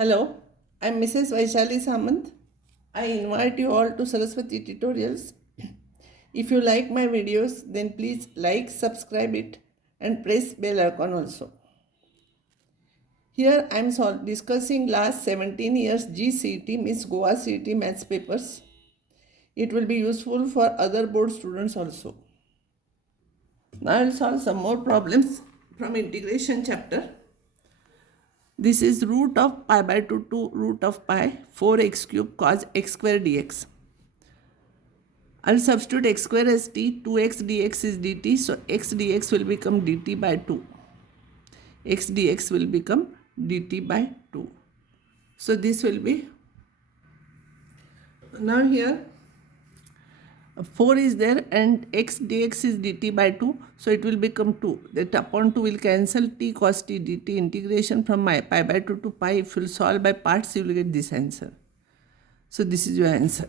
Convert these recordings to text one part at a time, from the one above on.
Hello, I'm Mrs. Vaishali Samant. I invite you all to Saraswati tutorials. If you like my videos, then please like, subscribe it and press bell icon also. Here I am discussing last 17 years C.E.T means Goa C.E.T maths papers. It will be useful for other board students also. Now I will solve some more problems from integration chapter. This is root of pi by 2 to root of pi 4x cube cos x square dx. I'll substitute x square as t, 2x dx is dt, so x dx will become dt by 2. X dx will become dt by 2. So this will be, now here 4 is there and x dx is dt by 2, so it will become 2. That upon 2 will cancel, t cos t dt, integration from pi by 2 to pi. If you solve by parts, you will get this answer. So this is your answer.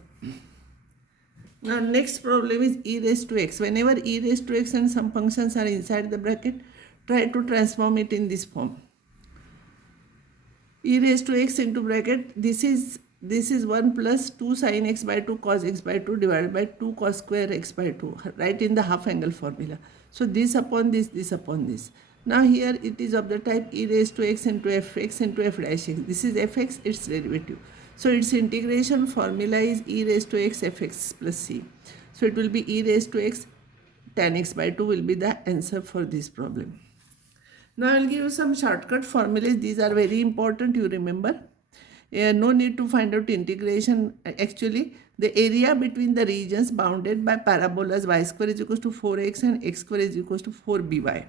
Now next problem is e raised to x. Whenever e raised to x and some functions are inside the bracket, try to transform it in this form. E raised to x into bracket, this is 1 plus 2 sin x by 2 cos x by 2 divided by 2 cos square x by 2, right in the half angle formula. So this upon this upon this. Now here it is of the type e raised to x into fx into f dash x. This is fx, its derivative. So its integration formula is e raised to x fx plus c. So it will be e raised to x tan x by 2 will be the answer for this problem. Now I will give you some shortcut formulas. These are very important, you remember. No need to find out integration. Actually, the area between the regions bounded by parabolas y square is equals to 4x and x square is equals to 4by.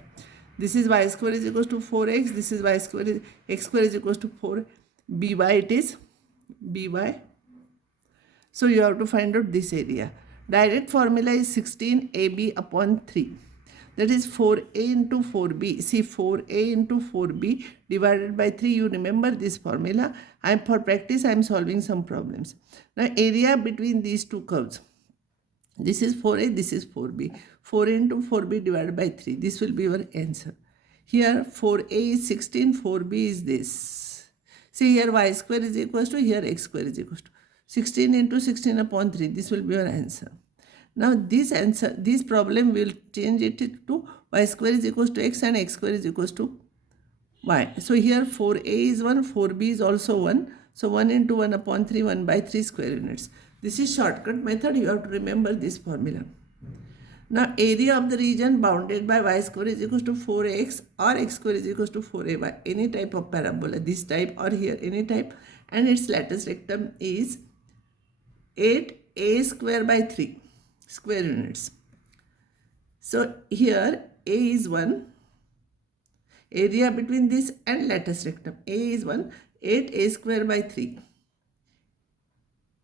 This is y square is equals to 4x. This is y square is x square is equals to 4by. It is by. So you have to find out this area. Direct formula is 16ab upon 3. That is 4a into 4b. See, 4a into 4b divided by 3. You remember this formula. For practice, I am solving some problems. Now, area between these two curves. This is 4a, this is 4b. 4 into 4b divided by 3. This will be your answer. Here, 4a is 16, 4b is this. See, here y square is equals to, here x square is equals to 16 into 16 upon 3. This will be your answer. Now this problem will change it to y square is equals to x and x square is equals to y. So here 4a is 1, 4b is also 1. So 1 into 1 upon 3, 1 by 3 square units. This is shortcut method. You have to remember this formula. Now area of the region bounded by y square is equals to 4x or x square is equals to 4ay. Any type of parabola, this type or here any type, and its lattice rectum is 8a square by 3 square units. So here a is 1, area between this and lattice rectum. A is 1, 8a square by 3.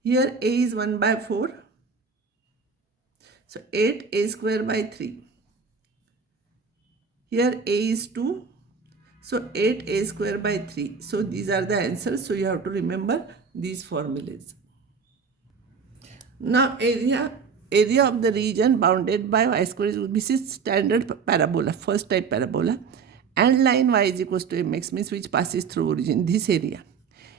Here a is 1 by 4. So 8a square by 3. Here a is 2. So 8a square by 3. So these are the answers. So you have to remember these formulas. Now area of the region bounded by y square, this is standard parabola, first type parabola, and line y is equals to mx, means which passes through origin. This area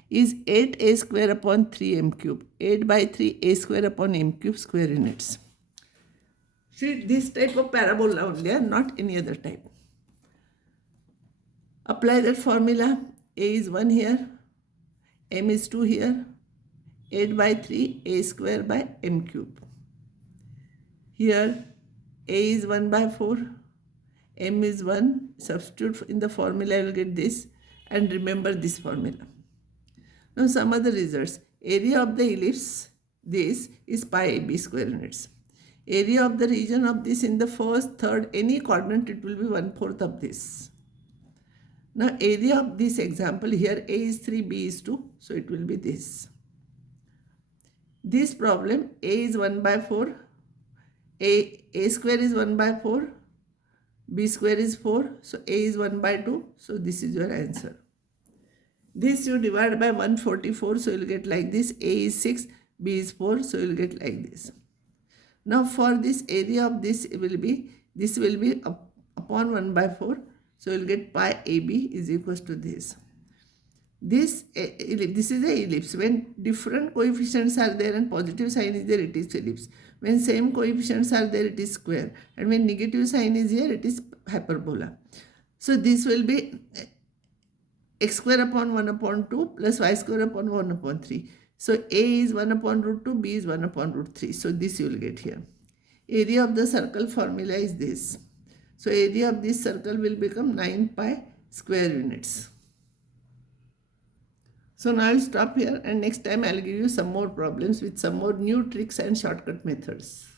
is 8a square upon 3m cube, 8 by 3 a square upon m cube square units. See, this type of parabola only, not any other type. Apply that formula. A is 1 here, m is 2 here, 8 by 3 a square by m cube. Here a is 1 by 4, m is 1, substitute in the formula, I will get this, and remember this formula. Now some other results. Area of the ellipse, this is pi ab square units. Area of the region of this in the first, third, any quadrant, it will be 1/4 of this. Now area of this example, here a is 3, b is 2, so it will be this. This problem, a is 1 by 4, a square is 1 by 4, b square is 4, so a is 1 by 2, so this is your answer. This you divide by 144, so you will get like this. A is 6, b is 4, so you will get like this. Now for this area of this will be upon 1 by 4, so you will get pi ab is equals to this. This is a ellipse. When different coefficients are there and positive sign is there, it is ellipse. When same coefficients are there, it is square. And when negative sign is here, it is hyperbola. So this will be x square upon 1 upon 2 plus y square upon 1 upon 3. So a is 1 upon root 2, b is 1 upon root 3. So this you will get here. Area of the circle formula is this. So area of this circle will become 9 pi square units. So now I'll stop here, and next time I'll give you some more problems with some more new tricks and shortcut methods.